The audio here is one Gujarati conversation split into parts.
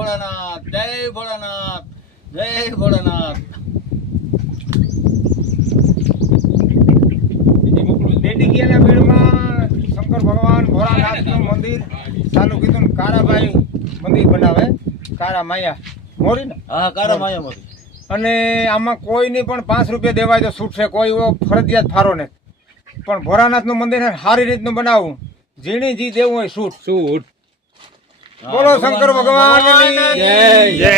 ભોળાનાથ, જય ભોળાનાથ, જય ભોળાનાથ। દેડીકિયાના મેળમાં શંકર ભગવાન ભોળાનાથનું મંદિર ચાલુ કીધું ને કાળાભાઈ મંદિર બનાવે, કાળા માયા મોરી ને? હા, કાળા માયા મોરી। અને આમાં કોઈની પણ 5 રૂપિયા દેવાય તો છૂટશે, કોઈ એવો ફરજિયાત ફારો ને, પણ ભોળાનાથનું મંદિર સારી રીતનું બનાવવું, ઝીણી જી દેવું હોય છૂટ છૂટ। બોલો શંકર ભગવાનની જય જય।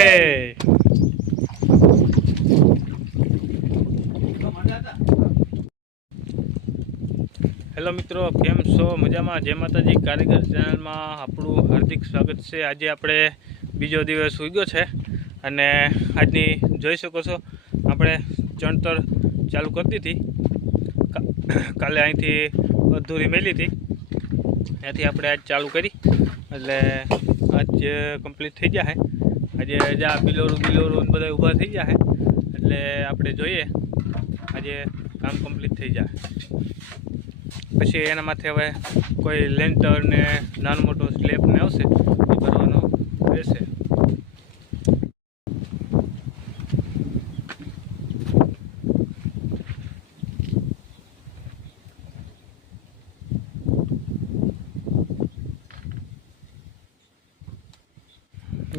હેલો મિત્રો, કેમ છો? મજામાં? જય માતાજી। કારીગર ચેનલમાં આપણું હાર્દિક સ્વાગત છે। આજે આપણે બીજો દિવસ ઉગ્યો છે અને આજની જોઈ શકો છો આપણે ચણતર ચાલુ કરી દીધી। કાલે અહીંથી અધૂરી મેલી હતી, ત્યાંથી આપણે આજ ચાલુ કરી એટલે આજ કમ્પ્લીટ થઈ જશે। આજે જ્યાં બિલોરું બધા ઊભા થઈ જશે એટલે આપણે જોઈએ આજે કામ કમ્પ્લીટ થઈ જાય। પછી એના માથે હવે કોઈ લેન્ટર ને નાનો મોટો સ્લેબ ને આવશે એ ભરવાનો રહેશે।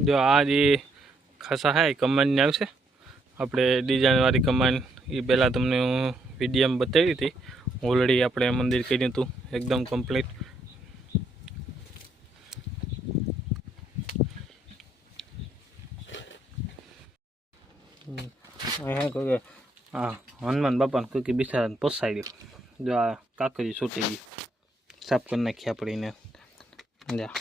જો આ જે ખાસા હે કમાન ને આવશે, આપણે ડિઝાઇનવાળી કમાન એ પહેલાં તમને હું વિડીયોમાં બતાવી હતી। ઓલરેડી આપણે મંદિર કર્યું હતું એકદમ કમ્પ્લીટ। અહીંયા હા હનુમાન બાપાને કોઈ બિચારાને પોસાઈ ગયો। જો આ કાકરી છૂટી ગઈ, સાફ કરી નાખી આપણે એને। જા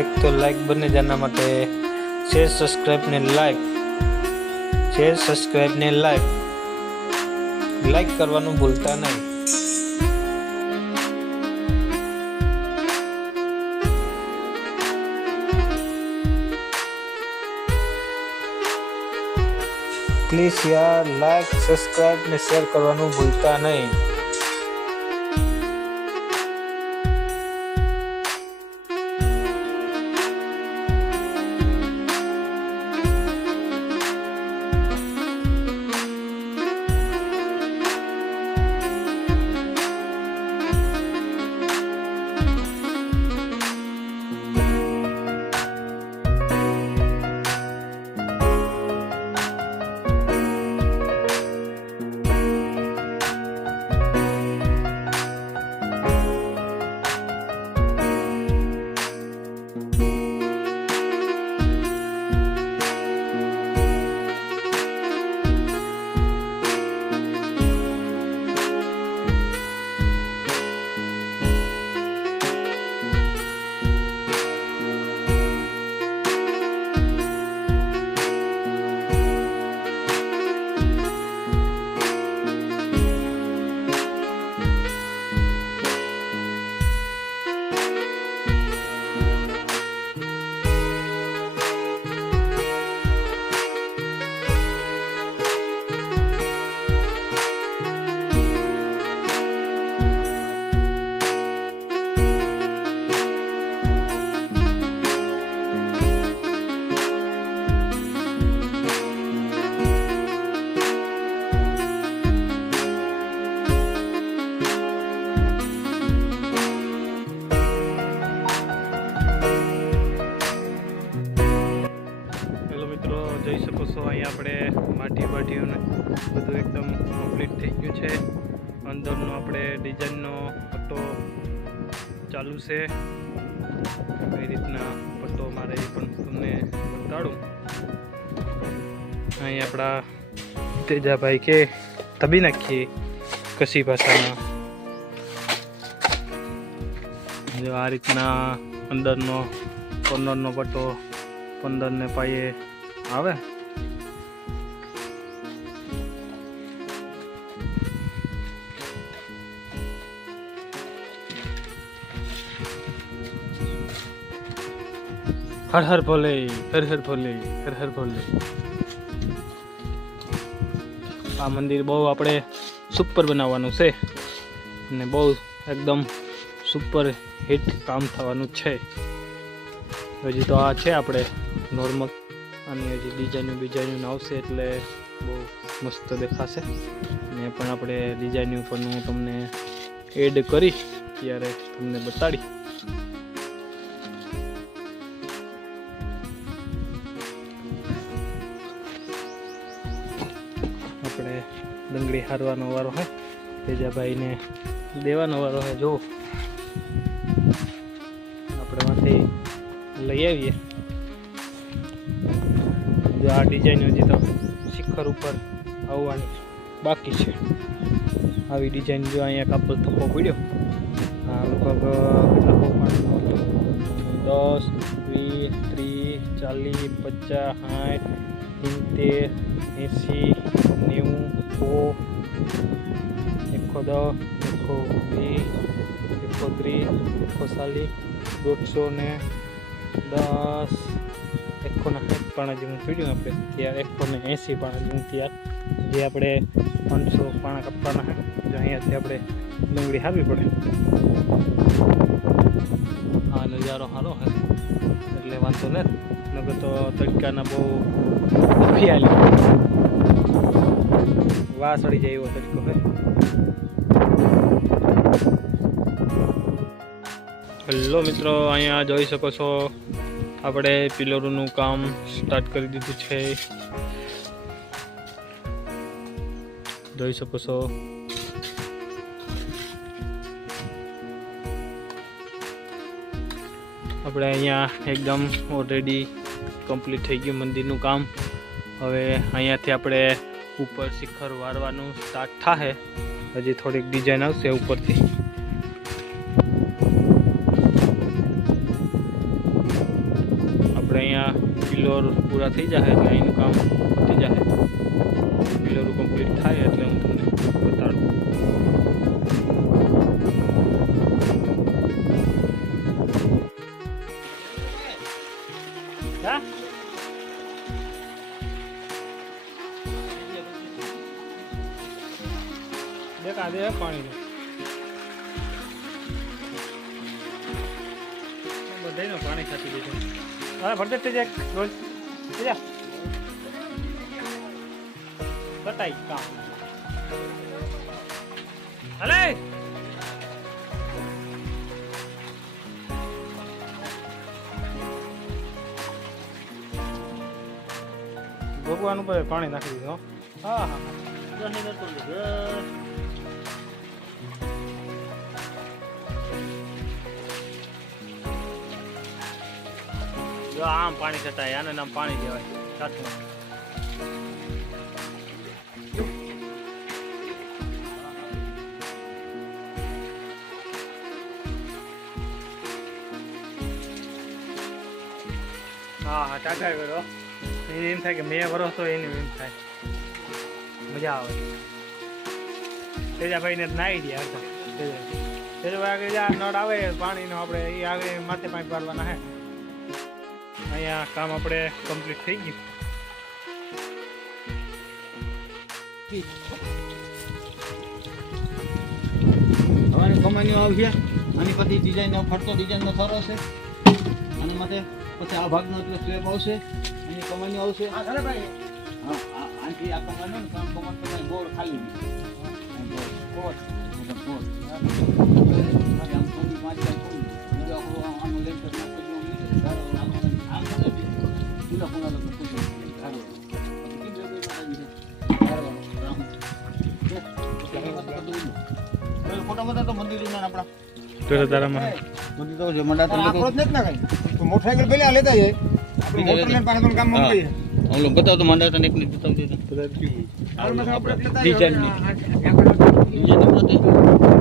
एक तो लाइक बने जाना माटे शेयर सब्सक्राइब ने लाइक करवानुं भूलता नहीं। प्लीज यार लाइक सब्सक्राइब ने शेयर करवानुं भूलता नहीं। જોઈ શકો છો અહીંયા આપણે માટીઓને બધું એકદમ કમ્પ્લીટ થઈ ગયું છે. અંદરનો આપણે ડિઝાઇનનો પટ્ટો ચાલુ છે. કઈ રીતના પટ્ટો મારે એ પણ તમને બતાડું. અહીં આપણા તેજાભાઈ કે તબી નાખીએ કશી ભાષામાં. જો આ રીતના અંદરનો કોર્નરનો પટ્ટો 15 પાયે આવે. હર હર ભોલે, હર હર ભોલે, હર હર ભોલે. આ મંદિર બહુ આપણે સુપર બનાવવાનું છે અને બહુ એકદમ સુપર હિટ કામ થવાનું છે. હજી તો આ છે આપણે નોર્મલ, અને હજી ડિઝાઇન આવશે એટલે બહુ મસ્ત દેખાશે. ને પણ આપણે ડિઝાઇન ઉપરનું તમને એડ કરી ત્યારે તમને બતાડી. આપણે ડુંગળી હારવાનો વારો હે, તેજાભાઈને દેવાનો વારો હે. જો આપણે માંથી લઈ આવીએ. જો આ ડિઝાઇન હજી તો શિખર ઉપર આવવાની બાકી છે. આવી ડિઝાઇન જો અહીંયા કાપલ થપ્પો પડ્યો. આ લગભગ કેટલા પોપાણનો હતો? 10, 20, 30, 80, 90, 100, 110, 160, 160 જેવું પીડ્યું આપણે. ત્યાં 180 પાણા જેવું ત્યાં જે આપણે 500 પાણા કાપવાના છે. જો અહીંયાથી આપણે ડુંગળી હારવી પડે. આ નજારો સારો હે એટલે વાંધો નથી. નકર તો તડકાના બહુ દફિયાલી વાસ ચડી જાય એવો તડકો હોય. હેલો મિત્રો, અહીંયા જોઈ શકો છો આપણે પિલરોનું કામ સ્ટાર્ટ કરી દીધું છે. જોઈ શકો છો આપણે અહીંયા એકદમ ઓલરેડી કમ્પ્લીટ થઈ ગયું મંદિરનું કામ. હવે અહીંયાથી આપણે ઉપર શિખર વારવાનું સ્ટાર્ટ થાય. હજી થોડીક ડિઝાઇન આવશે ઉપરથી. આપણે અહીંયા પિલર પૂરા થઈ જાય એટલે અહીંનું કામ પતી જાય. પિલર કમ્પ્લીટ થાય એટલે હું તમને બતાડું. દેખા દે પાણી બધાનું પાણી ખાતી દીધું. હવે ભરતે થઈ જાય રોજ બતાવી કામ. હલે ભગવાન ઉપર પાણી નાખી દીધું. હા હા જો આમ પાણી છતાંય આને નામ પાણી કહેવાય. સાચું હા હા ટાટા કરો. એમ થાય કે મેં વરસ તો એને એમ થાય મજા આવે. તેજાભાઈને નાઈ દે આગળ. તેજાભાઈ આગળ જ્યાં નળ આવે પાણીનો આપણે એ આગળ માથે પાણી પાડવાના હે. અહીંયા કામ આપણે કમ્પ્લીટ થઈ ગયું. હવાની કમાણીઓ આવશે. આની પછી ડિઝાઇનનો ફરતો ડિઝાઇનનો થરો છે. આની માટે પછી આ ભાગનો એટલે સ્લેબ આવશે. એની કમાણીઓ આવશે. હા આથી આ કમાણીઓ કામ કમાણ તો બોર ખાલી બોર આમ થોડી 5 આમ લેન્ટર નાખી દઉં. આમ પૂરા પૂરા ફોટા બતાવતો મંદિર આપણા તો તારામાં મંદિર તો જે મંડાતા આપણો જ નથી ને કઈ તો મોટરસાઇકલ પેલા લેતા જાય આપણે મોટર લઈને પાછા કામ મૂકીએ ઓલો બતાવતો મંડાતા ને એક મિનિટ બતાવતો હાલમાં આપણે લેતા ડિઝાઇન આવ્યો. ડિઝાઇન